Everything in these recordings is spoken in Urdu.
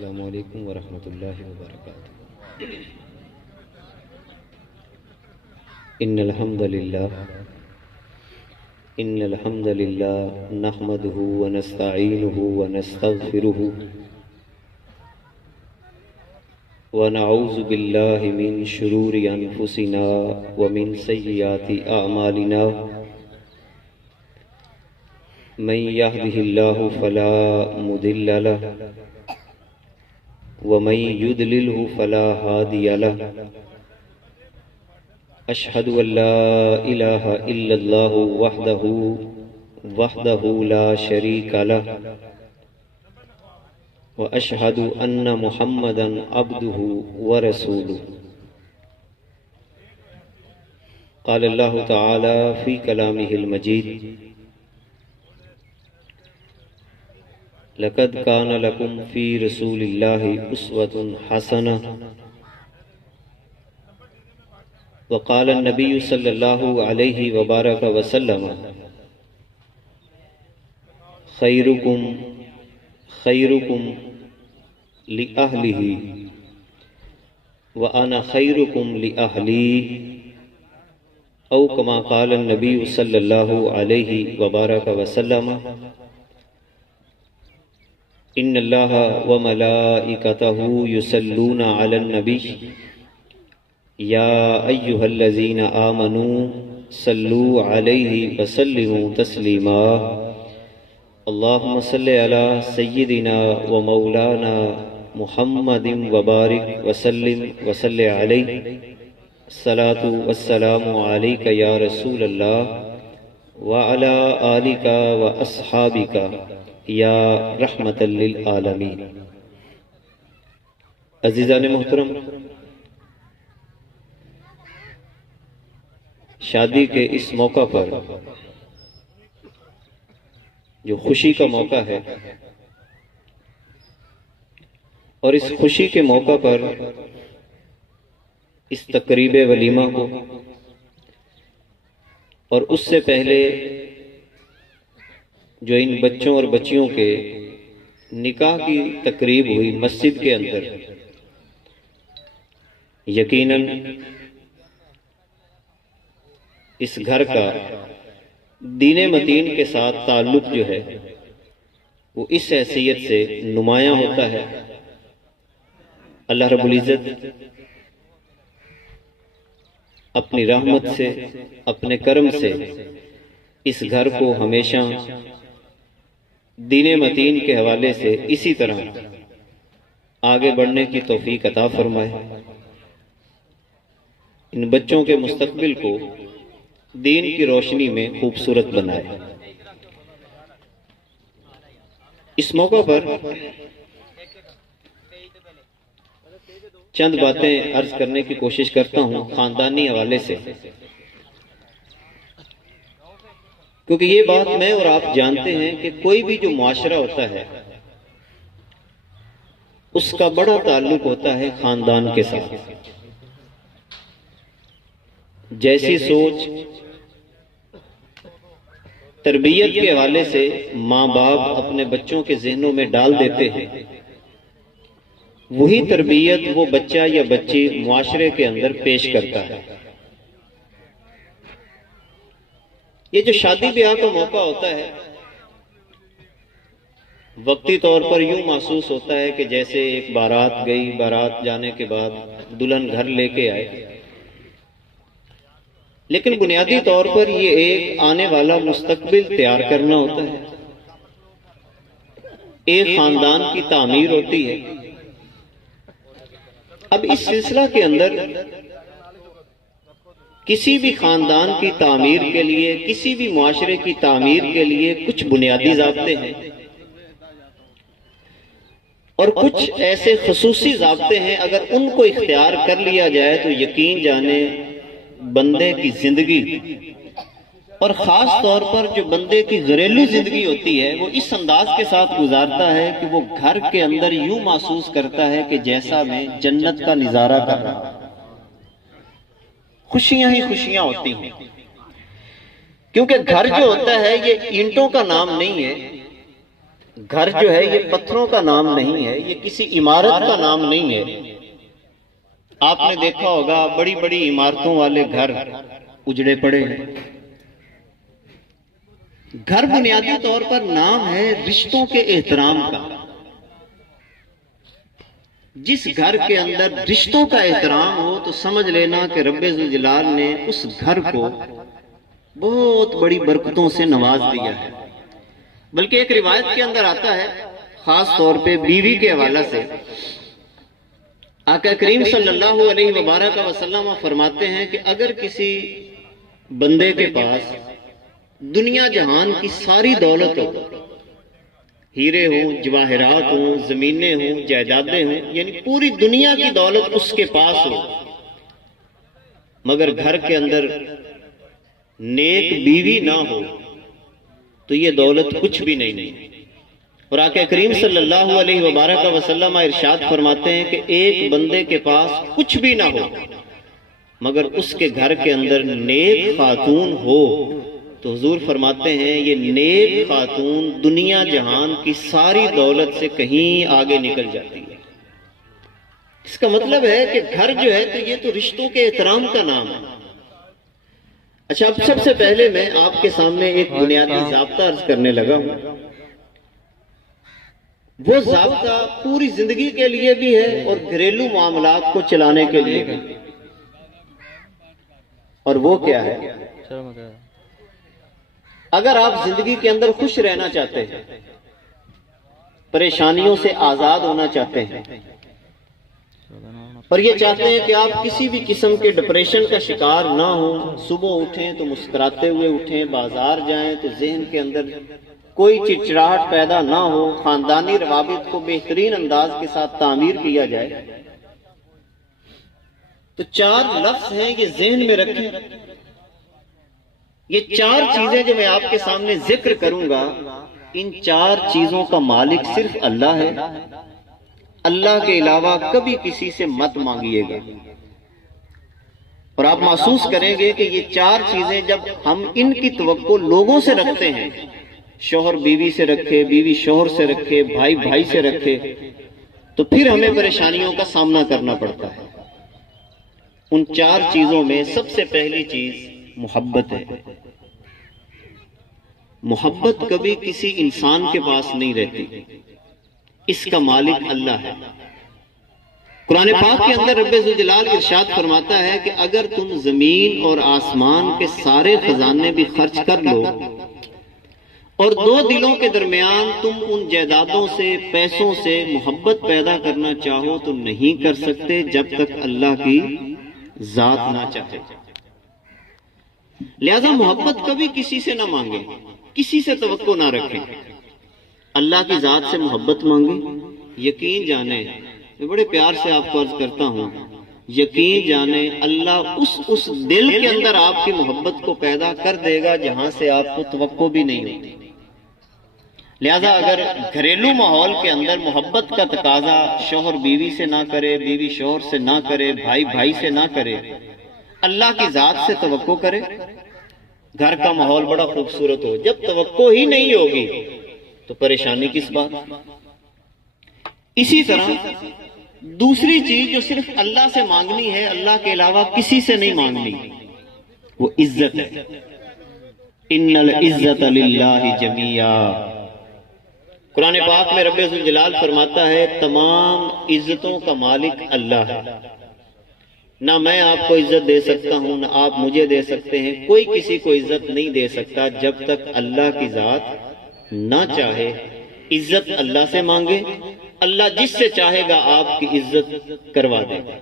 السلام علیکم ورحمۃ اللہ وبرکاتہ۔ ان الحمد للہ نحمده ونستعینه ونستغفره ونعوذ باللہ من شرور انفسنا ومن سیئات اعمالنا، من يهده الله فلا مضل له ومن يضلله فلا هادي له، أشهد أن لا إله إلا الله وحده لا شريك له، وأشهد أن محمدا عبده ورسوله۔ قال الله تعالى في كلامه المجيد: لقد كان لكم في رسول الله أسوة حسنة۔ وقال النبي صلى الله عليه وبارك وسلم: خيركم لأهله وأنا خيركم لأهلي، أو كما قال النبي صلى الله عليه وبارك وسلم: ان اللہ وملائکتہ یصلون علی النبی یا ایہا الذین آمنوا صلوا علیہ وسلموا تسلیما۔ اللہم صلی علی سیدنا ومولانا محمد وبارک وسلم وصلی علیہ۔ الصلاۃ والسلام علیک یا رسول اللہ وعلی آلک واصحابک یا رحمت للعالمین۔ عزیزان محترم، شادی کے اس موقع پر جو خوشی کا موقع ہے، اور اس خوشی کے موقع پر اس تقریب ولیمہ کو، اور اس سے پہلے جو ان بچوں اور بچیوں کے نکاح کی تقریب ہوئی مسجد کے اندر، یقیناً اس گھر کا دین متین کے ساتھ تعلق جو ہے وہ اس حیثیت سے نمایاں ہوتا ہے۔ اللہ رب العزت اپنی رحمت سے، اپنے کرم سے اس گھر کو ہمیشہ دین متین کے حوالے سے اسی طرح آگے بڑھنے کی توفیق عطا فرمائے، ان بچوں کے مستقبل کو دین کی روشنی میں خوبصورت بنائے۔ اس موقع پر چند باتیں عرض کرنے کی کوشش کرتا ہوں خاندانی حوالے سے، کیونکہ یہ بات میں اور آپ جانتے ہیں کہ کوئی بھی جو معاشرہ ہوتا ہے اس کا بڑا تعلق ہوتا ہے خاندان کے ساتھ۔ جیسی سوچ تربیت کے حوالے سے ماں باپ اپنے بچوں کے ذہنوں میں ڈال دیتے ہیں، وہی تربیت وہ بچہ یا بچی معاشرے کے اندر پیش کرتا ہے۔ یہ جو شادی بیاہ کا موقع ہوتا ہے، وقتی طور پر یوں محسوس ہوتا ہے کہ جیسے ایک بارات گئی، بارات جانے کے بعد دلہن گھر لے کے آئے، لیکن بنیادی طور پر یہ ایک آنے والا مستقبل تیار کرنا ہوتا ہے، ایک خاندان کی تعمیر ہوتی ہے۔ اب اس سلسلہ کے اندر کسی بھی خاندان کی تعمیر کے لیے، کسی بھی معاشرے کی تعمیر کے لیے کچھ بنیادی ضابطے ہیں، اور کچھ ایسے خصوصی ضابطے ہیں، اگر ان کو اختیار کر لیا جائے تو یقین جانے بندے کی زندگی، اور خاص طور پر جو بندے کی گھریلو زندگی ہوتی ہے، وہ اس انداز کے ساتھ گزارتا ہے کہ وہ گھر کے اندر یوں محسوس کرتا ہے کہ جیسا میں جنت کا نظارہ کر رہا ہوں، خوشیاں ہی خوشیاں ہوتی ہیں۔ کیونکہ گھر جو ہوتا ہے یہ اینٹوں کا نام نہیں ہے، گھر جو ہے یہ پتھروں کا نام نہیں ہے، یہ کسی عمارت کا نام نہیں ہے۔ آپ نے دیکھا ہوگا بڑی بڑی عمارتوں والے گھر اجڑے پڑے ہیں۔ گھر بنیادی طور پر نام ہے رشتوں کے احترام کا۔ جس گھر کے اندر رشتوں کا احترام ہو تو سمجھ لینا کہ رب ذوالجلال نے اس گھر کو بہت بڑی برکتوں سے نواز دیا ہے۔ بلکہ ایک روایت کے اندر آتا ہے، خاص طور پہ بیوی کے حوالے سے، آقا کریم صلی اللہ علیہ وبارک وسلم فرماتے ہیں کہ اگر کسی بندے کے پاس دنیا جہان کی ساری دولت ہو، ہیرے ہوں، جواہرات ہوں، زمینیں ہوں، جائیدادیں ہوں، یعنی پوری دنیا کی دولت اس کے پاس ہو، مگر گھر کے اندر نیک بیوی نہ ہو تو یہ دولت کچھ بھی نہیں۔ اور آقا کریم صلی اللہ علیہ وبارک وسلم ارشاد فرماتے ہیں کہ ایک بندے کے پاس کچھ بھی نہ ہو مگر اس کے گھر کے اندر نیک خاتون ہو تو حضور فرماتے ہیں یہ نیک خاتون دنیا جہان کی ساری دولت سے کہیں آگے نکل جاتی ہے۔ اس کا مطلب ہے کہ گھر جو ہے تو یہ تو رشتوں کے احترام کا نام ہے۔ اچھا، اب سب سے پہلے میں آپ کے سامنے ایک بنیادی ضابطہ عرض کرنے لگا ہوں۔ وہ ضابطہ پوری زندگی کے لیے بھی ہے اور گھریلو معاملات کو چلانے کے لیے بھی۔ اور وہ کیا ہے؟ اگر آپ زندگی کے اندر خوش رہنا چاہتے ہیں، پریشانیوں سے آزاد ہونا چاہتے ہیں، اور یہ چاہتے ہیں کہ آپ کسی بھی قسم کے ڈپریشن کا شکار نہ ہوں، صبح اٹھیں تو مسکراتے ہوئے اٹھیں، بازار جائیں تو ذہن کے اندر کوئی چڑچڑاہٹ پیدا نہ ہو، خاندانی روابط کو بہترین انداز کے ساتھ تعمیر کیا جائے، تو 4 لفظ ہیں یہ ذہن میں رکھیں۔ یہ 4 چیزیں جو میں آپ کے سامنے ذکر کروں گا، ان 4 چیزوں کا مالک صرف اللہ ہے۔ اللہ کے علاوہ کبھی کسی سے مت مانگیے گا۔ اور آپ محسوس کریں گے کہ یہ 4 چیزیں جب ہم ان کی توقع لوگوں سے رکھتے ہیں، شوہر بیوی سے رکھے، بیوی شوہر سے رکھے، بھائی بھائی سے رکھے، تو پھر ہمیں پریشانیوں کا سامنا کرنا پڑتا ہے۔ ان 4 چیزوں میں سب سے پہلی چیز محبت ہے۔ محبت کبھی کسی انسان کے پاس نہیں رہتی، اس کا مالک اللہ ہے۔ قرآن پاک کے اندر رب ذوالجلال ارشاد فرماتا ہے کہ اگر تم زمین اور آسمان کے سارے خزانے بھی خرچ کر لو اور 2 دلوں کے درمیان تم ان جائیدادوں سے، پیسوں سے محبت پیدا کرنا چاہو تو نہیں کر سکتے جب تک اللہ کی ذات نہ چاہے۔ لہذا محبت کبھی کسی سے نہ مانگے، کسی سے توقع نہ رکھیں، اللہ کی ذات سے محبت مانگیں۔ یقین جانیں، میں بڑے پیار سے آپ کو عرض کرتا ہوں، یقین جانیں اللہ اس دل کے اندر آپ کی محبت کو پیدا کر دے گا جہاں سے آپ کو توقع بھی نہیں ہوتی۔ لہذا اگر گھریلو ماحول کے اندر محبت کا تقاضا شوہر بیوی سے نہ کرے، بیوی شوہر سے نہ کرے، بھائی بھائی سے نہ کرے، اللہ کی ذات سے توقع کرے، گھر کا ماحول بڑا خوبصورت ہو۔ جب توقع ہی نہیں ہوگی تو پریشانی کس بات؟ اسی طرح دوسری چیز جو صرف اللہ سے مانگنی ہے، اللہ کے علاوہ کسی سے نہیں مانگنی، وہ عزت ہے۔ ان العزت للہ جمیعا۔ قرآن پاک میں رب ذوالجلال فرماتا ہے تمام عزتوں کا مالک اللہ ہے۔ نہ میں آپ کو عزت دے سکتا ہوں، نہ آپ مجھے دے سکتے ہیں، کوئی کسی کو عزت نہیں دے سکتا جب تک اللہ کی ذات نہ چاہے۔ عزت اللہ سے مانگے، اللہ جس سے چاہے گا آپ کی عزت کروا دے گا۔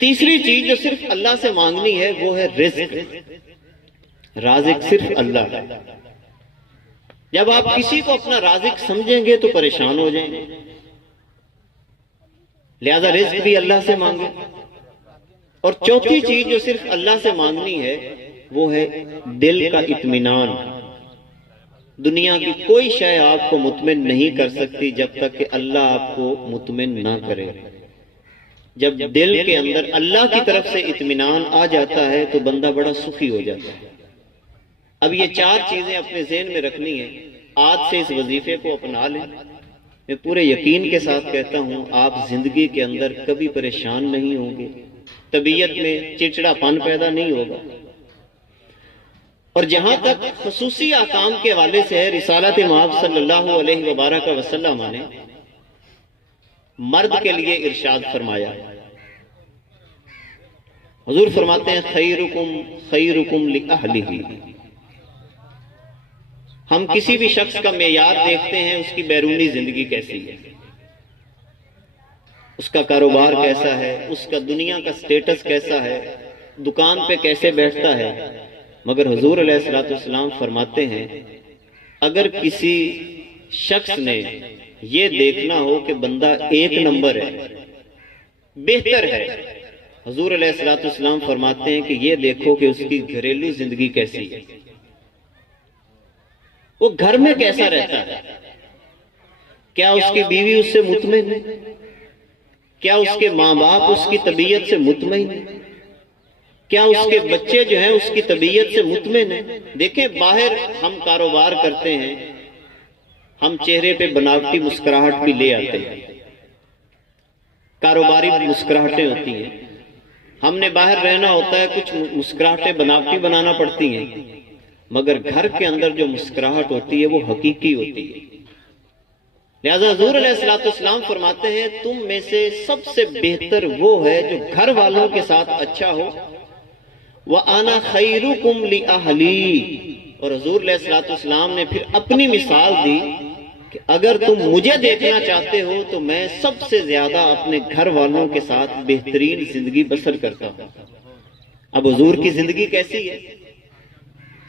تیسری چیز جو صرف اللہ سے مانگنی ہے وہ ہے رزق۔ رازق صرف اللہ ہے۔ جب آپ کسی کو اپنا رازق سمجھیں گے تو پریشان ہو جائیں گے، لہذا رزق بھی اللہ سے مانگے۔ اور چوتھی چیز جو صرف اللہ سے مانگنی ہے وہ ہے دل کا اطمینان۔ دنیا کی کوئی شے آپ کو مطمئن نہیں کر سکتی جب تک کہ اللہ آپ کو مطمئن نہ کرے۔ جب دل کے اندر اللہ کی طرف سے اطمینان آ جاتا ہے تو بندہ بڑا سخی ہو جاتا ہے۔ اب یہ 4 چیزیں اپنے ذہن میں رکھنی ہے آج سے اس وظیفے کو اپنا لیں. میں پورے یقین کے ساتھ کہتا ہوں آپ زندگی کے اندر کبھی پریشان نہیں ہوں گے، طبیعت میں چڑچڑا پن پیدا نہیں ہوگا. اور جہاں تک خصوصی احکام کے حوالے سے ہے، رسالت مآب صلی اللہ علیہ وبارک وسلم نے مرد کے لیے ارشاد فرمایا. حضور فرماتے ہیں خیرکم خیرکم لأہلہ. ہم کسی بھی شخص کا معیار دیکھتے ہیں اس کی بیرونی زندگی کیسی ہے، اس کا کاروبار کیسا ہے، اس کا دنیا کا سٹیٹس کیسا ہے، دکان پہ کیسے بیٹھتا ہے. مگر حضور علیہ الصلوۃ والسلام فرماتے ہیں اگر کسی شخص نے یہ دیکھنا ہو کہ بندہ ایک نمبر ہے، بہتر ہے، حضور علیہ الصلوۃ والسلام فرماتے ہیں کہ یہ دیکھو کہ اس کی گھریلو زندگی کیسی ہے، وہ گھر میں کیسا رہتا ہے. کیا اس کی بیوی اس سے مطمئن ہے؟ کیا اس کے ماں باپ اس کی طبیعت سے مطمئن ہے؟ کیا اس کے بچے جو ہیں اس کی طبیعت سے مطمئن ہیں؟ دیکھیں باہر ہم کاروبار کرتے ہیں، ہم چہرے پہ بناوٹی مسکراہٹ بھی لے آتے ہیں، کاروباری مسکراہٹیں ہوتی ہیں. ہم نے باہر رہنا ہوتا ہے، کچھ مسکراہٹیں بناوٹی بنانا پڑتی ہیں، مگر گھر کے اندر جو مسکراہٹ ہوتی ہے وہ حقیقی ہوتی ہے. لہذا حضور علیہ الصلوۃ والسلام فرماتے ہیں تم میں سے سب سے بہتر وہ ہے جو گھر والوں کے ساتھ اچھا ہو. وَأَنَا خَيْرُكُمْ لِأَهْلِي. اور حضور علیہ الصلوۃ والسلام نے پھر اپنی مثال دی کہ اگر تم مجھے دیکھنا چاہتے ہو تو میں سب سے زیادہ اپنے گھر والوں کے ساتھ بہترین زندگی بسر کرتا ہوں. اب حضور کی زندگی کیسی ہے؟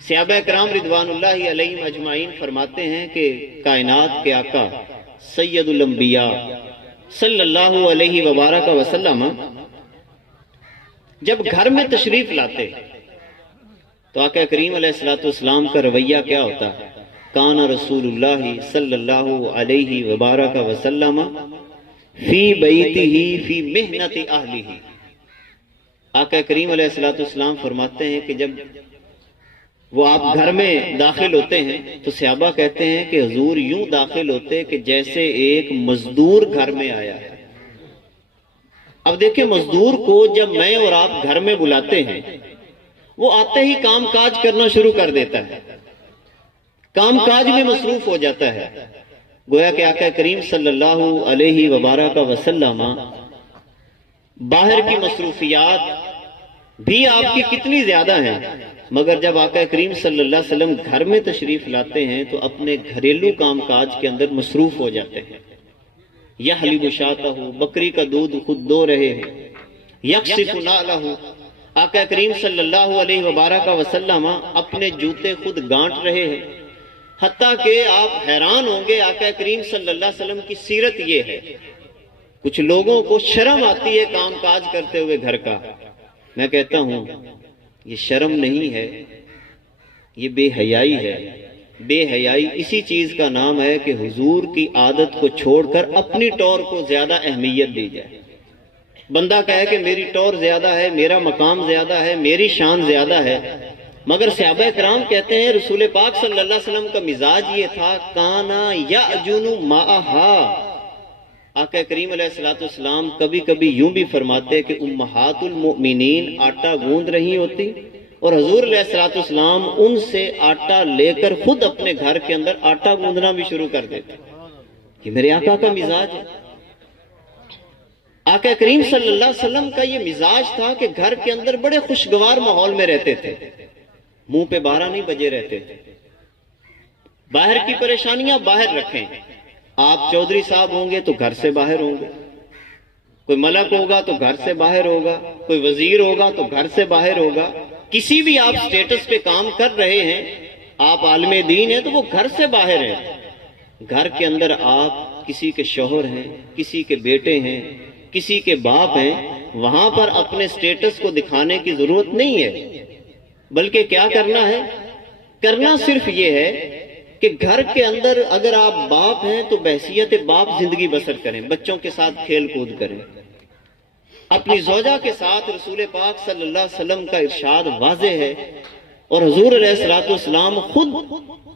صحابہ کرام رضوان اللہ علیہم اجمعین فرماتے ہیں کہ کائنات کے آقا سید الانبیاء صلی اللہ علیہ وبارک وسلم جب گھر میں تشریف لاتے تو آقا کریم علیہ الصلوۃ والسلام کا رویہ کیا ہوتا؟ کان رسول اللہ صلی اللہ علیہ وبارک وسلم فی بیتہ فی محنت اہلہ. آقا کریم علیہ الصلوۃ والسلام فرماتے ہیں کہ جب وہ آپ گھر میں داخل ہوتے ہیں تو صحابہ کہتے ہیں کہ حضور یوں داخل ہوتے کہ جیسے ایک مزدور گھر میں آیا ہے. اب دیکھیں مزدور کو جب میں اور آپ گھر میں بلاتے ہیں وہ آتے ہی کام کاج کرنا شروع کر دیتا ہے، کام کاج میں مصروف ہو جاتا ہے. گویا کہ آقا کریم صلی اللہ علیہ وبارک وسلم باہر کی مصروفیات بھی آپ کی کتنی زیادہ ہیں، مگر جب آقا کریم صلی اللہ علیہ وسلم گھر میں تشریف لاتے ہیں تو اپنے گھریلو کام کاج کے اندر مصروف ہو جاتے ہیں. یحلب شاتہ، بکری کا دودھ خود دو رہے ہیں. یقصف نعلہ، آقا کریم صلی اللہ علیہ وبارک وسلم اپنے جوتے خود گانٹ رہے ہیں. حتیٰ کہ آپ حیران ہوں گے آقا کریم صلی اللہ علیہ وسلم کی سیرت یہ ہے. کچھ لوگوں کو شرم آتی ہے کام کاج کرتے ہوئے گھر کا. میں کہتا ہوں یہ شرم نہیں ہے، یہ بے حیائی ہے. بے حیائی اسی چیز کا نام ہے کہ حضور کی عادت کو چھوڑ کر اپنی ٹور کو زیادہ اہمیت دی جائے. بندہ کہے کہ میری ٹور زیادہ ہے، میرا مقام زیادہ ہے، میری شان زیادہ ہے. مگر صحابہ کرام کہتے ہیں رسول پاک صلی اللہ علیہ وسلم کا مزاج یہ تھا کانا یعجن معہا. آقا کریم علیہ الصلوۃ والسلام کبھی کبھی یوں بھی فرماتے کہ امہات المؤمنین آٹا گوندھ رہی ہوتی اور حضور علیہ الصلوۃ والسلام ان سے آٹا لے کر خود اپنے گھر کے اندر آٹا گوندھنا بھی شروع کر دیتے. یہ میرے آقا کا مزاج ہے. آقا کریم صلی اللہ علیہ وسلم کا یہ مزاج تھا کہ گھر کے اندر بڑے خوشگوار ماحول میں رہتے تھے، منہ پہ 12 نہیں بجے رہتے تھے. باہر کی پریشانیاں باہر رکھیں. آپ چودھری صاحب ہوں گے تو گھر سے باہر ہوں گے، کوئی ملک ہوگا تو گھر سے باہر ہوگا، کوئی وزیر ہوگا تو گھر سے باہر ہوگا. کسی بھی آپ سٹیٹس پہ کام کر رہے ہیں، آپ عالم دین ہیں تو وہ گھر سے باہر ہیں. گھر کے اندر آپ کسی کے شوہر ہیں، کسی کے بیٹے ہیں، کسی کے باپ ہیں، وہاں پر اپنے سٹیٹس کو دکھانے کی ضرورت نہیں ہے. بلکہ کیا کرنا ہے؟ کرنا صرف یہ ہے کہ گھر کے اندر اگر آپ باپ ہیں تو بحیثیت باپ زندگی بسر کریں، بچوں کے ساتھ کھیل کود کریں. اپنی زوجہ کے ساتھ رسول پاک صلی اللہ علیہ وسلم کا ارشاد واضح ہے اور حضور علیہ الصلوۃ والسلام خود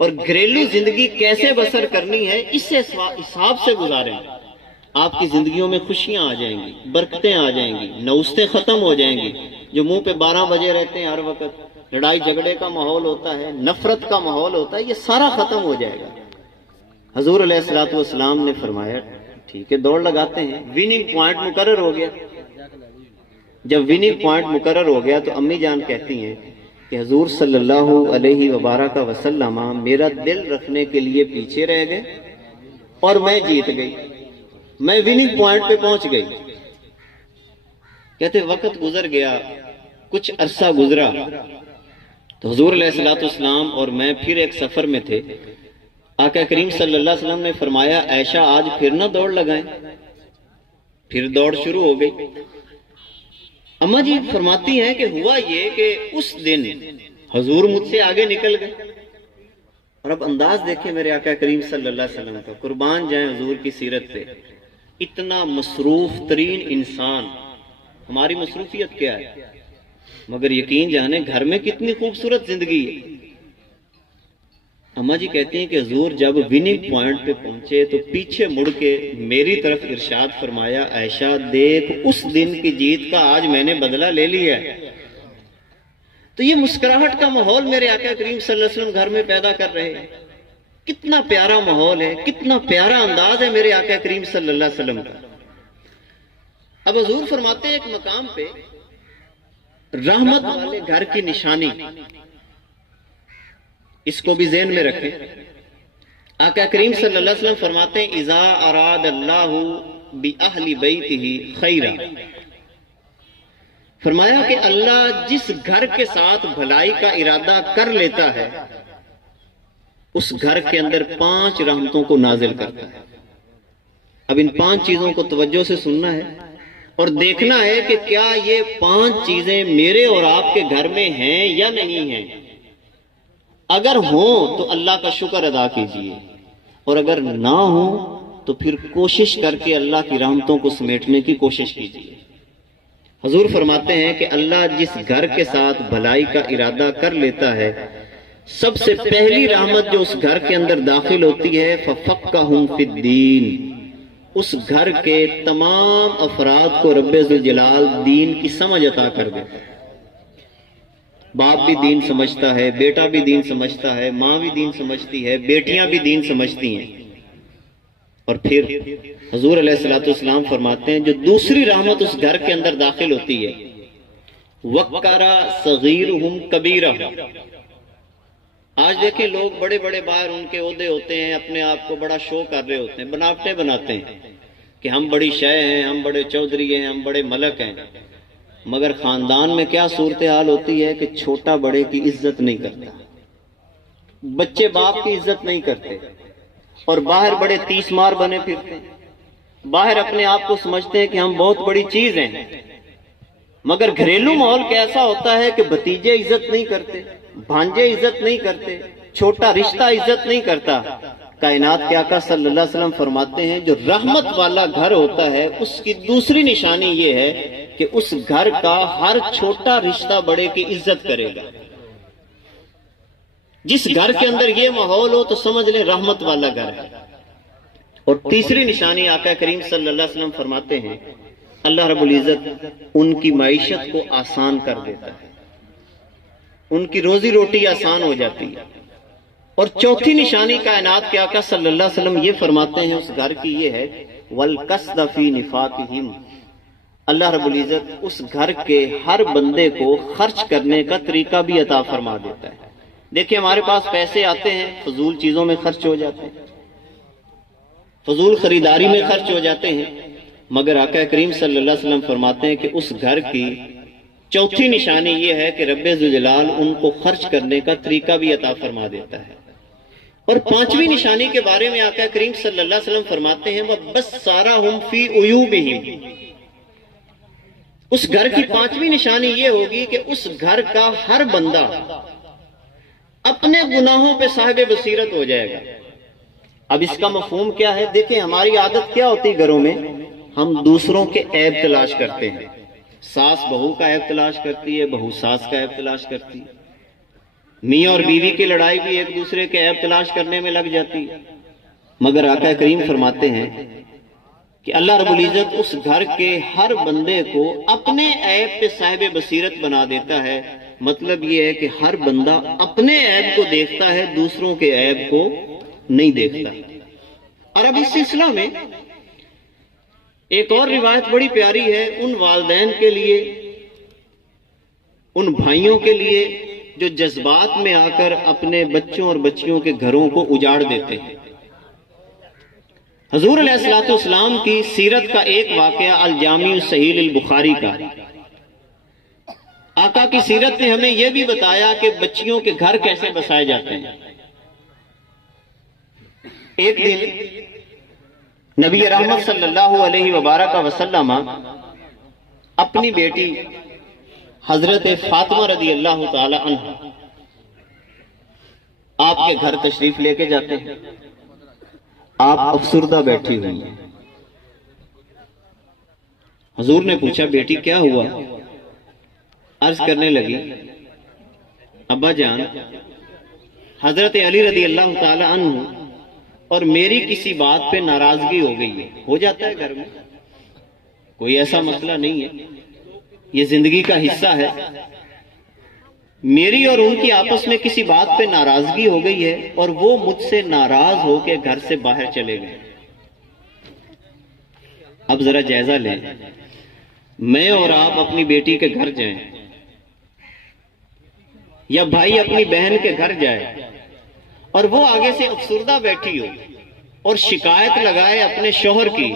اور گھریلو زندگی کیسے بسر کرنی ہے اس سے حساب سے گزاریں، آپ کی زندگیوں میں خوشیاں آ جائیں گی، برکتیں آ جائیں گی، نوستیں ختم ہو جائیں گی۔ جو منہ پہ 12 بجے رہتے ہیں ہر وقت، لڑائی جھگڑے کا ماحول ہوتا ہے، نفرت کا ماحول ہوتا ہے، یہ سارا ختم ہو جائے گا۔ حضور علیہ الصلوۃ والسلام نے فرمایا ٹھیک ہے دوڑ لگاتے ہیں، وننگ پوائنٹ مقرر ہو گیا۔ جب وننگ پوائنٹ مقرر ہو گیا تو امی جان کہتی ہیں کہ حضور صلی اللہ علیہ وبارک وسلم میرا دل رکھنے کے لیے پیچھے رہ گئے اور میں جیت گئی، میں وننگ پوائنٹ پہ پہنچ گئی۔ کہتے وقت گزر گیا، کچھ عرصہ گزرا تو حضور علیہ الصلوۃ والسلام اور میں پھر ایک سفر میں تھے۔ آقا کریم صلی اللہ علیہ وسلم نے فرمایا عائشہ آج پھر نہ دوڑ لگائیں، پھر دوڑ شروع ہو گئی۔ اماں جی فرماتی ہیں کہ ہوا یہ کہ اس دن حضور مجھ سے آگے نکل گئے، اور اب انداز دیکھیں میرے آقا کریم صلی اللہ علیہ وسلم کا، قربان جائیں حضور کی سیرت پہ۔ اتنا مصروف ترین انسان، ہماری مصروفیت کیا ہے؟ مگر یقین جانے گھر میں کتنی خوبصورت زندگی ہے۔ اماں جی کہتی ہیں کہ حضور جب وننگ پوائنٹ پہ پہنچے تو پیچھے مڑ کے میری طرف ارشاد فرمایا عائشہ دیکھ اس دن کی جیت کا آج میں نے بدلہ لے لیا ہے۔ تو یہ مسکراہٹ کا ماحول میرے آقا کریم صلی اللہ علیہ وسلم گھر میں پیدا کر رہے ہیں۔ کتنا پیارا ماحول ہے، کتنا پیارا انداز ہے میرے آقا کریم صلی اللہ علیہ وسلم کا۔ اب حضور فرماتے ہیں ایک مقام پہ رحمت والے گھر کی نشانی، اس کو بھی ذہن میں رکھیں۔ آقا کریم صلی اللہ علیہ وسلم فرماتے ہیں اذا اراد اللہ بأہل بیتہ خیرا، فرمایا کہ اللہ جس گھر کے ساتھ بھلائی کا ارادہ کر لیتا ہے اس گھر کے اندر 5 رحمتوں کو نازل کرتا ہے۔ اب ان 5 چیزوں کو توجہ سے سننا ہے اور دیکھنا ہے کہ کیا یہ 5 چیزیں میرے اور آپ کے گھر میں ہیں یا نہیں ہیں۔ اگر ہوں تو اللہ کا شکر ادا کیجئے، اور اگر نہ ہوں تو پھر کوشش کر کے اللہ کی رحمتوں کو سمیٹنے کی کوشش کیجئے۔ حضور فرماتے ہیں کہ اللہ جس گھر کے ساتھ بھلائی کا ارادہ کر لیتا ہے سب سے پہلی رحمت جو اس گھر کے اندر داخل ہوتی ہے فَفَقَّهُمْ فِي الدِّينِ، اس گھر کے تمام افراد کو رب ذوالجلال دین کی سمجھ عطا کر دیتا ہے۔ باپ بھی دین سمجھتا ہے، بیٹا بھی دین سمجھتا ہے، ماں بھی دین سمجھتی ہے، بیٹیاں بھی دین سمجھتی ہیں۔ اور پھر حضور علیہ الصلوۃ والسلام فرماتے ہیں جو دوسری رحمت اس گھر کے اندر داخل ہوتی ہے وَقَّرَ صَغِيرُهُمْ كَبِيرَهُمْ۔ آج دیکھیں لوگ بڑے بڑے باہر ان کے عہدے ہوتے ہیں، اپنے آپ کو بڑا شو کر رہے ہوتے ہیں، بناوٹیں بناتے ہیں کہ ہم بڑی شے ہیں، ہم بڑے چودھری ہیں، ہم بڑے ملک ہیں، مگر خاندان میں کیا صورتحال ہوتی ہے کہ چھوٹا بڑے کی عزت نہیں کرتا، بچے باپ کی عزت نہیں کرتے، اور باہر بڑے تیس مار بنے پھرتے ہیں، باہر اپنے آپ کو سمجھتے ہیں کہ ہم بہت بڑی چیز ہیں، مگر گھریلو ماحول کیسا ہوتا ہے کہ بھتیجے عزت نہیں کرتے، بھانجے عزت نہیں کرتے، چھوٹا رشتہ عزت نہیں کرتا۔ کائنات کے آقا صلی اللہ علیہ وسلم فرماتے ہیں جو رحمت والا گھر ہوتا ہے اس کی دوسری نشانی یہ ہے کہ اس گھر کا ہر چھوٹا رشتہ بڑے کی عزت کرے گا۔ جس گھر کے اندر یہ ماحول ہو تو سمجھ لیں رحمت والا گھر ہے۔ اور تیسری نشانی آقا کریم صلی اللہ علیہ وسلم فرماتے ہیں اللہ رب العزت ان کی معیشت کو آسان کر دیتا ہے، ان کی روزی روٹی آسان ہو جاتی ہے۔ اور چوتھی نشانی کائنات کے آقا صلی اللہ علیہ وسلم یہ فرماتے ہیں اس گھر کی یہ ہے وَالْقَصْدَ فِي نِفَاقِهِمْ، اللہ رب العزت اس گھر کے ہر بندے کو خرچ کرنے کا طریقہ بھی عطا فرما دیتا ہے۔ دیکھیں ہمارے پاس پیسے آتے ہیں فضول چیزوں میں خرچ ہو جاتے ہیں، فضول خریداری میں خرچ ہو جاتے ہیں، مگر آقا کریم صلی اللہ علیہ وسلم فرماتے ہیں کہ اس گھر کی چوتھی نشانی یہ ہے کہ رب ذوالجلال ان کو خرچ کرنے کا طریقہ بھی عطا فرما دیتا ہے۔ اور پانچویں نشانی کے بارے میں آقا کریم صلی اللہ علیہ وسلم فرماتے ہیں وَبَسَّرَهُمْ فِي عُيُوبِهِمْ، اس گھر کی پانچویں نشانی یہ ہوگی کہ اس گھر کا ہر بندہ اپنے گناہوں پہ صاحب بصیرت ہو جائے گا۔ اب اس کا مفہوم کیا ہے؟ دیکھیں ہماری عادت کیا ہوتی گھروں میں، ہم دوسروں کے عیب تلاش کرتے ہیں، ساس بہو کا عیب تلاش کرتی ہے، بہو ساس کا عیب تلاش کرتی ہے، میاں اور بیوی کی لڑائی بھی ایک دوسرے کے عیب تلاش کرنے میں لگ جاتی ہے، مگر آقا کریم فرماتے ہیں کہ اللہ رب العزت اس گھر کے ہر بندے کو اپنے عیب پہ صاحب بصیرت بنا دیتا ہے۔ مطلب یہ ہے کہ ہر بندہ اپنے عیب کو دیکھتا ہے، دوسروں کے عیب کو نہیں دیکھتا۔ اور اب اس سلسلہ میں ایک اور روایت بڑی پیاری ہے ان والدین کے لیے، ان بھائیوں کے لیے جو جذبات میں آ کر اپنے بچوں اور بچیوں کے گھروں کو اجاڑ دیتے ہیں۔ حضور علیہ الصلوۃ والسلام کی سیرت کا ایک واقعہ الجامع الصحیح البخاری کا۔ آقا کی سیرت نے ہمیں یہ بھی بتایا کہ بچیوں کے گھر کیسے بسائے جاتے ہیں۔ ایک دن نبی رحمت صلی اللہ علیہ وبارک وسلم اپنی بیٹی حضرت فاطمہ رضی اللہ تعالی عنہ آپ کے گھر تشریف لے کے جاتے ہیں۔ آپ افسردہ بیٹھی ہوئی ہیں۔ حضور نے پوچھا بیٹی کیا ہوا؟ عرض کرنے لگی ابا جان، حضرت علی رضی اللہ تعالی عنہ اور میری کسی بات پہ ناراضگی ہو گئی ہے۔ ہو جاتا ہے گھر میں، کوئی ایسا مسئلہ نہیں ہے، یہ زندگی کا حصہ ہے۔ میری اور ان کی آپس میں کسی بات پہ ناراضگی ہو گئی ہے اور وہ مجھ سے ناراض ہو کے گھر سے باہر چلے گئے۔ اب ذرا جائزہ لیں، میں اور آپ اپنی بیٹی کے گھر جائیں یا بھائی اپنی بہن کے گھر جائے اور وہ آگے سے افسردہ بیٹھی ہو اور شکایت لگائے اپنے شوہر کی،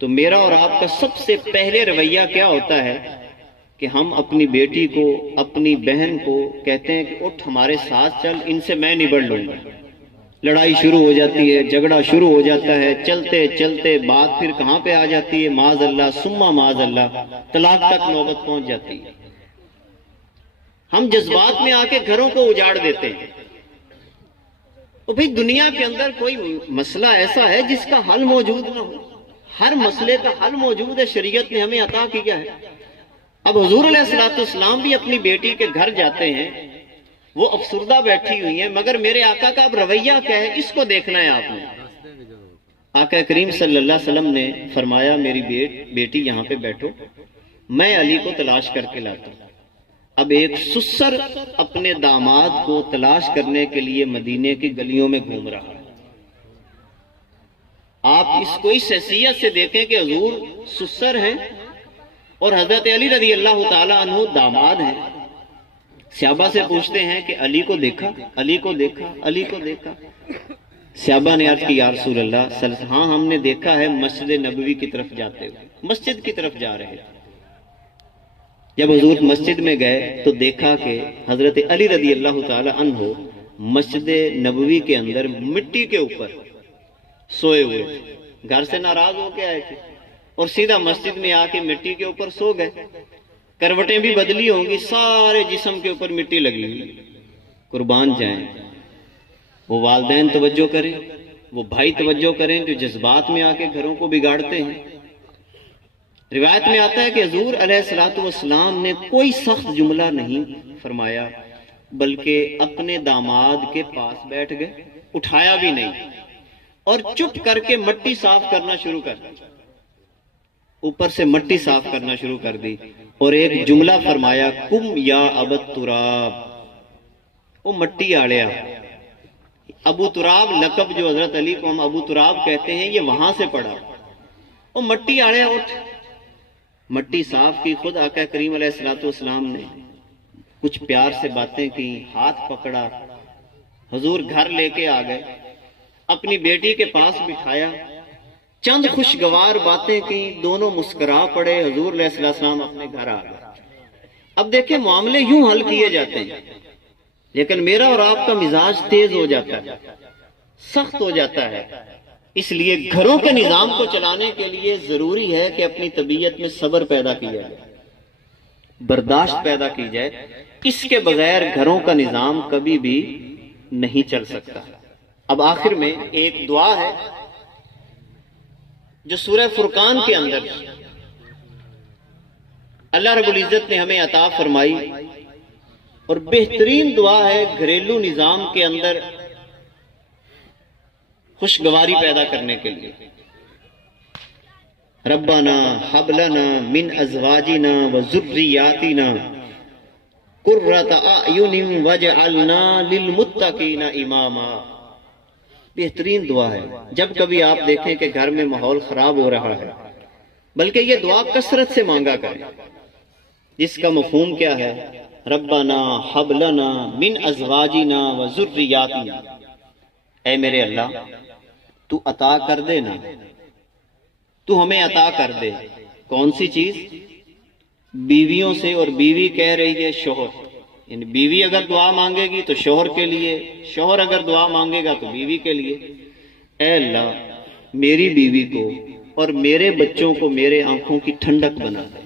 تو میرا اور آپ کا سب سے پہلے رویہ کیا ہوتا ہے کہ ہم اپنی بیٹی کو، اپنی بہن کو کہتے ہیں کہ اٹھ ہمارے ساتھ چل، ان سے میں نبڑ لوں گا۔ لڑائی شروع ہو جاتی ہے، جھگڑا شروع ہو جاتا ہے، چلتے چلتے بات پھر کہاں پہ آ جاتی ہے؟ معاذ اللہ ثم معاذ اللہ، طلاق تک نوبت پہنچ جاتی ہے۔ ہم جذبات میں آ کے گھروں کو اجاڑ دیتے ہیں۔ تو بھئی دنیا کے اندر کوئی مسئلہ ایسا ہے جس کا حل موجود نہ ہو؟ ہر مسئلے کا حل موجود ہے، شریعت نے ہمیں عطا کیا ہے۔ اب حضور علیہ الصلوۃ والسلام بھی اپنی بیٹی کے گھر جاتے ہیں، وہ افسردہ بیٹھی ہوئی ہیں، مگر میرے آقا کا اب رویہ کیا ہے اس کو دیکھنا ہے آپ نے۔ آقا کریم صلی اللہ علیہ وسلم نے فرمایا میری بیٹی یہاں پہ بیٹھو، میں علی کو تلاش کر کے لاتا ہوں۔ اب ایک سسر اپنے داماد کو تلاش کرنے کے لیے مدینے کی گلیوں میں گھوم رہا ہے۔ آپ اس کو اس حیثیت سے دیکھیں کہ حضور سسر ہیں اور حضرت علی رضی اللہ تعالی عنہ داماد ہیں۔ صحابہ سے پوچھتے ہیں کہ علی کو دیکھا، علی کو دیکھا، علی کو دیکھا؟ صحابہ نے عرض کی یا رسول اللہ ہاں ہم نے دیکھا ہے مسجد نبوی کی طرف جاتے ہوئے، مسجد کی طرف جا رہے تھے۔ جب حضور مسجد میں گئے تو دیکھا کہ حضرت علی رضی اللہ تعالی عنہ مسجد نبوی کے اندر مٹی کے اوپر سوئے ہوئے تھے، گھر سے ناراض ہو کے آئے تھے اور سیدھا مسجد میں آ کے مٹی کے اوپر سو گئے۔ کروٹیں بھی بدلی ہوں گی، سارے جسم کے اوپر مٹی لگی ہوئی۔ قربان جائیں، وہ والدین توجہ کریں، وہ بھائی توجہ کریں جو جذبات میں آ کے گھروں کو بگاڑتے ہیں۔ روایت میں آتا ہے کہ حضور علیہ الصلوۃ والسلام نے کوئی سخت جملہ نہیں فرمایا، بلکہ اپنے داماد کے پاس بیٹھ گئے، اٹھایا بھی نہیں اور چپ کر کے مٹی صاف کرنا شروع کر دی، اوپر سے مٹی صاف کرنا شروع کر دی اور ایک جملہ فرمایا کم یا ابت تراب، وہ مٹی آڑیا۔ ابو تراب لقب جو حضرت علی کو ہم ابو تراب کہتے ہیں یہ وہاں سے پڑا۔ وہ مٹی آڑیا، اٹھ۔ مٹی صاف کی۔ خود آقا کریم علیہ الصلوۃ والسلام نے کچھ پیار سے باتیں کی، ہاتھ پکڑا، حضور گھر لے کے آ گئے، اپنی بیٹی کے پاس بٹھایا، چند خوشگوار باتیں کی، دونوں مسکرا پڑے، حضور علیہ السلام اپنے گھر آ گئے۔ اب دیکھیں معاملے یوں حل کیے جاتے ہیں، لیکن میرا اور آپ کا مزاج تیز ہو جاتا ہے، سخت ہو جاتا ہے۔ اس لیے گھروں کے نظام کو چلانے کے لیے ضروری ہے کہ اپنی طبیعت میں صبر پیدا کیا جائے، برداشت پیدا کی جائے۔ اس کے بغیر گھروں کا نظام کبھی بھی نہیں چل سکتا۔ اب آخر میں ایک دعا ہے جو سورہ فرقان کے اندر اللہ رب العزت نے ہمیں عطا فرمائی۔ اور بہترین دعا ہے گھریلو نظام کے اندر خوشگواری پیدا کرنے کے لیے. ربنا ہب لنا من ازواجنا وذریاتنا قرۃ اعین واجعلنا للمتقین اماما. بہترین دعا ہے. جب کبھی آپ دیکھیں کہ گھر میں ماحول خراب ہو رہا ہے، بلکہ یہ دعا کثرت سے مانگا کریں، جس کا مفہوم کیا ہے؟ ربنا ہب لنا من ازواجنا وذریاتنا. اے میرے اللہ، تو عطا کر دے نا، تو ہمیں عطا کر دے. کون سی چیز؟ بیویوں سے. اور بیوی کہہ رہی ہے شوہر. یعنی بیوی اگر دعا مانگے گی تو شوہر کے لیے، شوہر اگر دعا مانگے گا تو بیوی کے لیے. اے اللہ، میری بیوی کو اور میرے بچوں کو میرے آنکھوں کی ٹھنڈک بنا دے.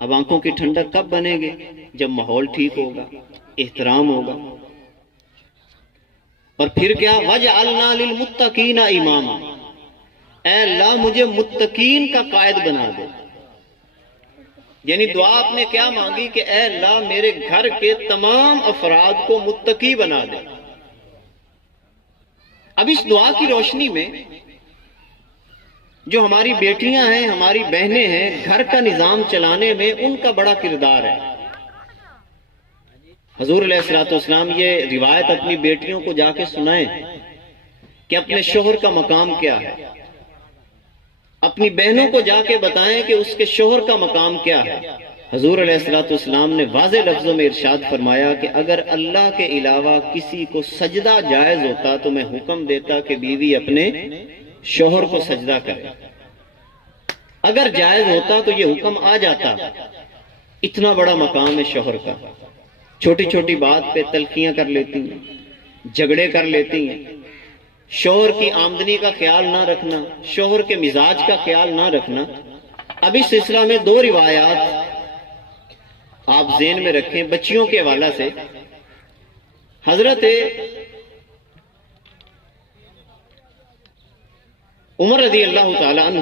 اب آنکھوں کی ٹھنڈک کب بنے گی؟ جب ماحول ٹھیک ہوگا، احترام ہوگا. اور پھر کیا؟ وَجْعَلْنَا لِلْمُتَّقِينَ إِمَامًا. اے اللہ، مجھے متقین کا قائد بنا دے. یعنی دعا آپ نے کیا مانگی کہ اے اللہ، میرے گھر کے تمام افراد کو متقی بنا دے. اب اس دعا کی روشنی میں جو ہماری بیٹیاں ہیں، ہماری بہنیں ہیں، گھر کا نظام چلانے میں ان کا بڑا کردار ہے. حضور علیہ الصلوۃ والسلام یہ روایت اپنی بیٹیوں کو جا کے سنائیں کہ اپنے شوہر کا مقام کیا ہے. اپنی بہنوں کو جا کے بتائیں کہ اس کے شوہر کا مقام کیا ہے. حضور علیہ الصلوۃ والسلام نے واضح لفظوں میں ارشاد فرمایا کہ اگر اللہ کے علاوہ کسی کو سجدہ جائز ہوتا تو میں حکم دیتا کہ بیوی اپنے شوہر کو سجدہ کرے. اگر جائز ہوتا تو یہ حکم آ جاتا. اتنا بڑا مقام ہے شوہر کا. چھوٹی چھوٹی بات پہ تلخیاں کر لیتی ہیں، جھگڑے کر لیتی ہیں. شوہر کی آمدنی کا خیال نہ رکھنا، شوہر کے مزاج کا خیال نہ رکھنا. اب اس سلسلہ میں دو روایات آپ ذہن میں رکھیں بچیوں کے حوالہ سے. حضرت عمر رضی اللہ تعالی عنہ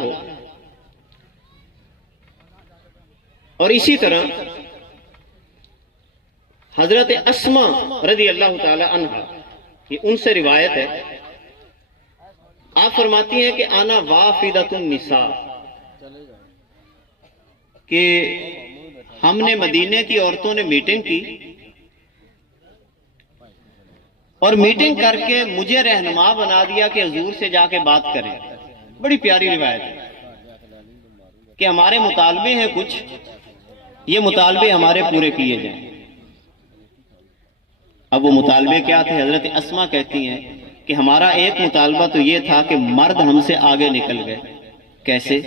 اور اسی طرح حضرت اسما رضی اللہ تعالی عنہ، یہ ان سے روایت ہے. آپ فرماتی ہیں کہ انا وافدۃ النساء، کہ ہم نے مدینے کی عورتوں نے میٹنگ کی اور میٹنگ کر کے مجھے رہنما بنا دیا کہ حضور سے جا کے بات کریں. بڑی پیاری روایت ہے کہ ہمارے مطالبے ہیں کچھ، یہ مطالبے ہمارے پورے کیے جائیں. اب وہ مطالبے کیا تھے؟ حضرت اسما کہتی ہیں کہ ہمارا ایک مطالبہ تو یہ تھا کہ مرد ہم سے آگے نکل گئے. کیسے؟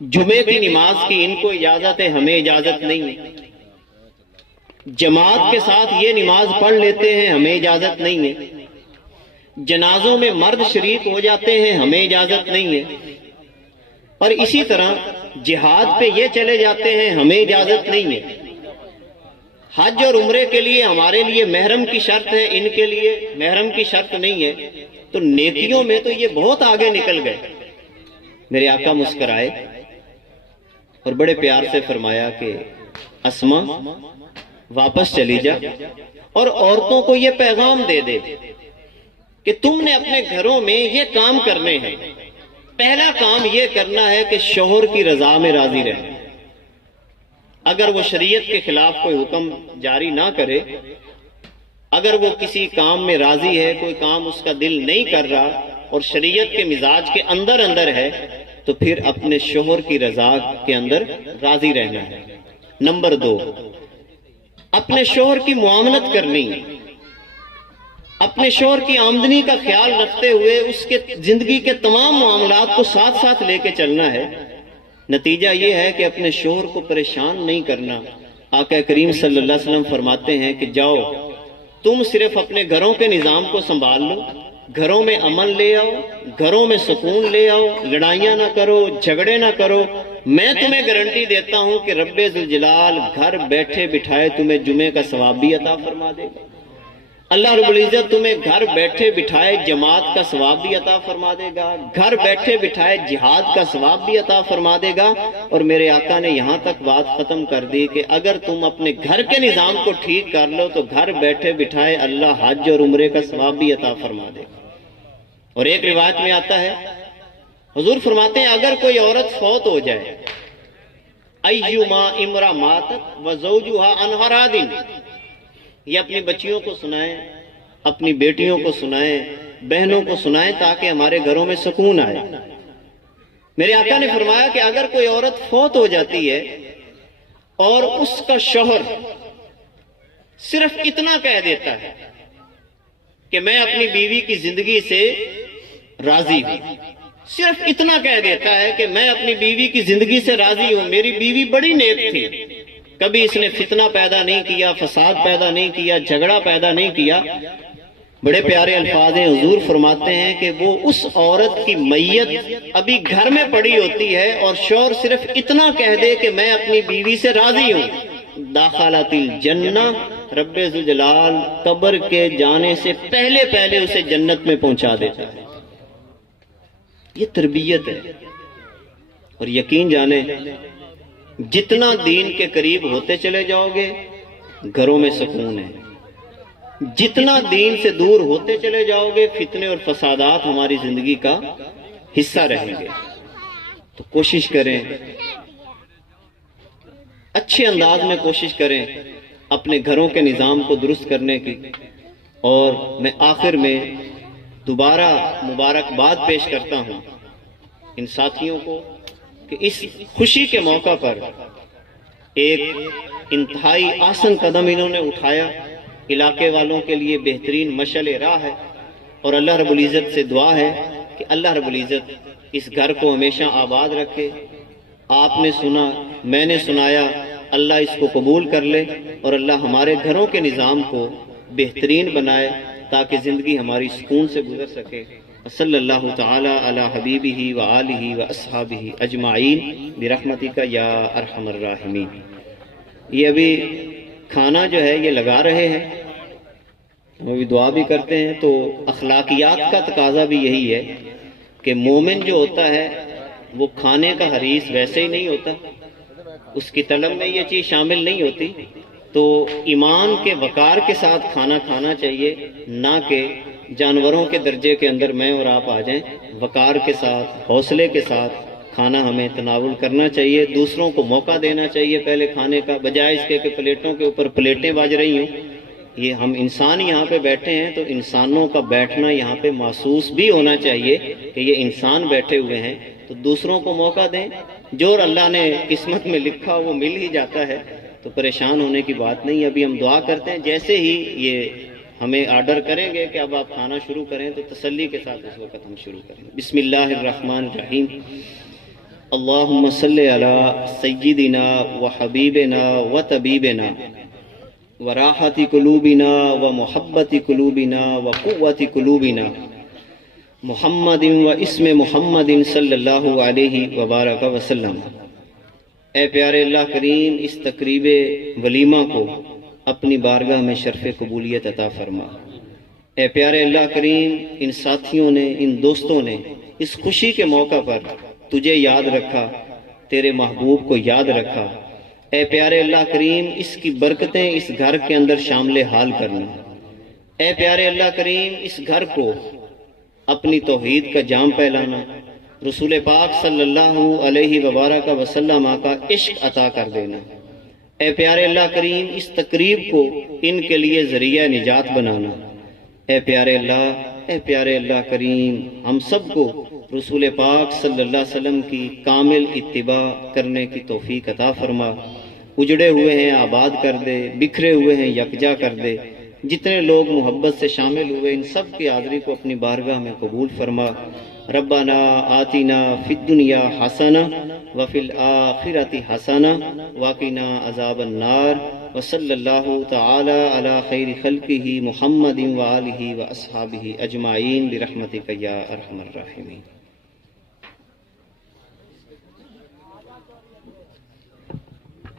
جمعے کی نماز کی ان کو اجازت ہے، ہمیں اجازت نہیں ہے. جماعت کے ساتھ یہ نماز پڑھ لیتے ہیں، ہمیں اجازت نہیں ہے. جنازوں میں مرد شریک ہو جاتے ہیں، ہمیں اجازت نہیں ہے. اور اسی طرح جہاد پہ یہ چلے جاتے ہیں، ہمیں اجازت نہیں ہے. حج اور عمرے کے لیے ہمارے لیے محرم کی شرط ہے، ان کے لیے محرم کی شرط نہیں ہے. تو نیکیوں میں تو یہ بہت آگے نکل گئے. میرے آقا مسکرائے اور بڑے پیار سے فرمایا کہ اسما واپس چلی جا اور عورتوں کو یہ پیغام دے دے کہ تم نے اپنے گھروں میں یہ کام کرنے ہیں. پہلا کام یہ کرنا ہے کہ شوہر کی رضا میں راضی رہے. اگر وہ شریعت کے خلاف کوئی حکم جاری نہ کرے، اگر وہ کسی کام میں راضی ہے، کوئی کام اس کا دل نہیں کر رہا اور شریعت کے مزاج کے اندر اندر ہے، تو پھر اپنے شوہر کی رضا کے اندر راضی رہنا ہے. نمبر 2، اپنے شوہر کی معاملت کرنی ہے. اپنے شوہر کی آمدنی کا خیال رکھتے ہوئے اس کے زندگی کے تمام معاملات کو ساتھ ساتھ لے کے چلنا ہے. نتیجہ یہ ہے کہ اپنے شوہر کو پریشان نہیں کرنا. آقا کریم صلی اللہ علیہ وسلم فرماتے ہیں کہ جاؤ تم صرف اپنے گھروں کے نظام کو سنبھال لو، گھروں میں امن لے آؤ، گھروں میں سکون لے آؤ، لڑائیاں نہ کرو، جھگڑے نہ کرو. میں تمہیں گارنٹی دیتا ہوں کہ رب ذوالجلال گھر بیٹھے بٹھائے تمہیں جمعے کا ثواب بھی عطا فرما دے گا. اللہ رب العزت تمہیں گھر بیٹھے بٹھائے جماعت کا ثواب بھی عطا فرما دے گا، گھر بیٹھے بٹھائے جہاد کا ثواب بھی عطا فرما دے گا۔ اور میرے آقا نے یہاں تک بات ختم کر دی کہ اگر تم اپنے گھر کے نظام کو ٹھیک کر لو تو گھر بیٹھے بٹھائے اللہ حج اور عمرے کا ثواب بھی عطا فرما دے گا۔ اور ایک روایت میں آتا ہے، حضور فرماتے ہیں اگر کوئی عورت فوت ہو جائے، ایما امرا ماتت وزوجھا عنہا راضٍ، یہ اپنی بچیوں کو سنائیں، اپنی بیٹیوں کو سنائیں، بہنوں کو سنائیں تاکہ ہمارے گھروں میں سکون آئے۔ میرے آقا نے فرمایا کہ اگر کوئی عورت فوت ہو جاتی ہے اور اس کا شوہر صرف اتنا کہہ دیتا ہے کہ میں اپنی بیوی کی زندگی سے راضی ہوں، صرف اتنا کہہ دیتا ہے کہ میں اپنی بیوی کی زندگی سے راضی ہوں، میری بیوی بڑی نیک تھی، کبھی اس نے فتنہ پیدا نہیں کیا، فساد پیدا نہیں کیا، جھگڑا پیدا نہیں کیا، بڑے پیارے الفاظ ہیں، حضور فرماتے ہیں کہ وہ اس عورت کی میت ابھی گھر میں پڑی ہوتی ہے اور شوہر صرف اتنا کہہ دے کہ میں اپنی بیوی سے راضی ہوں، داخلت الجنہ، رب ذوالجلال قبر کے جانے سے پہلے اسے جنت میں پہنچا دیتا ہے۔ یہ تربیت ہے۔ اور یقین جانیں جتنا دین کے قریب ہوتے چلے جاؤ گے گھروں میں سکون ہے، جتنا دین سے دور ہوتے چلے جاؤ گے فتنے اور فسادات ہماری زندگی کا حصہ رہیں گے۔ تو کوشش کریں، اچھے انداز میں کوشش کریں اپنے گھروں کے نظام کو درست کرنے کی۔ اور میں آخر میں دوبارہ مبارکباد پیش کرتا ہوں ان ساتھیوں کو کہ اس خوشی کے موقع پر ایک انتہائی آسن قدم انہوں نے اٹھایا، علاقے والوں کے لیے بہترین مشعل راہ ہے۔ اور اللہ رب العزت سے دعا ہے کہ اللہ رب العزت اس گھر کو ہمیشہ آباد رکھے۔ آپ نے سنا، میں نے سنایا، اللہ اس کو قبول کر لے اور اللہ ہمارے گھروں کے نظام کو بہترین بنائے تاکہ زندگی ہماری سکون سے گزر سکے۔ صلی اللہ تعالی علی حبیبہ وآلہ واصحابہ اجمعین برحمتک یا ارحم الراحمین۔ یہ ابھی کھانا جو ہے یہ لگا رہے ہیں، ہم ابھی دعا بھی کرتے ہیں۔ تو اخلاقیات کا تقاضا بھی یہی ہے کہ مومن جو ہوتا ہے وہ کھانے کا حریص ویسے ہی نہیں ہوتا، اس کی طلب میں یہ چیز شامل نہیں ہوتی۔ تو ایمان کے وقار کے ساتھ کھانا کھانا چاہیے، نہ کہ جانوروں کے درجے کے اندر میں اور آپ آ جائیں۔ وقار کے ساتھ، حوصلے کے ساتھ کھانا ہمیں تناول کرنا چاہیے، دوسروں کو موقع دینا چاہیے پہلے کھانے کا، بجائے اس کے کہ پلیٹوں کے اوپر پلیٹیں بج رہی ہوں۔ یہ ہم انسان یہاں پہ بیٹھے ہیں تو انسانوں کا بیٹھنا یہاں پہ محسوس بھی ہونا چاہیے کہ یہ انسان بیٹھے ہوئے ہیں، تو دوسروں کو موقع دیں۔ جو اللہ نے قسمت میں لکھا وہ مل ہی جاتا ہے، تو پریشان ہونے کی بات نہیں۔ ابھی ہم دعا کرتے ہیں، جیسے ہی یہ ہمیں آرڈر کریں گے کہ اب آپ کھانا شروع کریں تو تسلی کے ساتھ اس وقت ہم شروع کریں گے۔ بسم اللہ الرحمن الرحیم۔ اللہم صلی علی سیدنا و حبیبنا و طبیبنا و راحت قلوبنا و محبت قلوبنا و قوت قلوبنا محمد و اسم محمد صلی اللہ علیہ وبارک وسلم۔ اے پیارے اللہ کریم، اس تقریب ولیمہ کو اپنی بارگاہ میں شرف قبولیت عطا فرما۔ اے پیارے اللہ کریم، ان ساتھیوں نے، ان دوستوں نے اس خوشی کے موقع پر تجھے یاد رکھا، تیرے محبوب کو یاد رکھا۔ اے پیارے اللہ کریم، اس کی برکتیں اس گھر کے اندر شامل حال کرنا۔ اے پیارے اللہ کریم، اس گھر کو اپنی توحید کا جام پہلانا، رسول پاک صلی اللہ علیہ وبارک وسلم کا عشق عطا کر دینا۔ اے پیارے اللہ کریم، اس تقریب کو ان کے لیے ذریعہ نجات بنانا۔ اے پیارے اللہ کریم، ہم سب کو رسول پاک صلی اللہ علیہ وسلم کی کامل اتباع کرنے کی توفیق عطا فرما۔ اجڑے ہوئے ہیں آباد کر دے، بکھرے ہوئے ہیں یکجا کر دے۔ جتنے لوگ محبت سے شامل ہوئے ان سب کی حاضری کو اپنی بارگاہ میں قبول فرما۔ ربنا آتنا فی الدنیا حسنہ وفی الآخرۃ حسنہ وقنا عذاب النار، وصلی اللہ تعالی علی خیر خلقہ محمد وآلہ واصحابہ اجمعین برحمتک یا ارحم الراحمین۔